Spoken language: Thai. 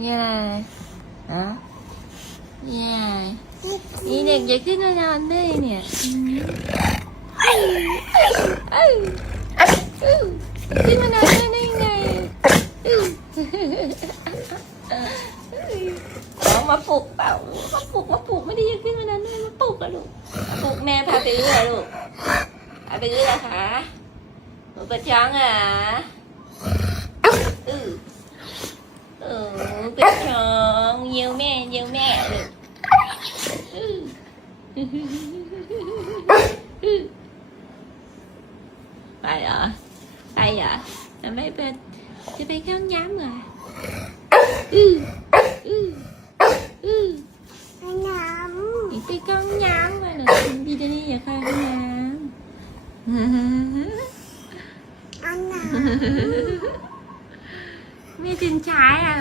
như này đó, như này đi nè, giờ cứ nó ngon đây nè. Cứ nó ngon đây này. Mà phục bảo mà phụcไม่ได้ยังขึ้นมานั้นเลยมาปลุกอะลูกปลุกแม่พาไปเรื่อยลูกพาไปเรื่อยค่ะหนูปวดท้องอ่ะปวดท้องเยี่ยวแม่ลูกไปเหรอไม่เป็นจะไปเข้าห้องน้ำเหรอไปเข้าห้องน้ำมาเหรอพี่จะนี่อย่าเข้าห้องน้ำไม่ตื่นช้าอ่ะ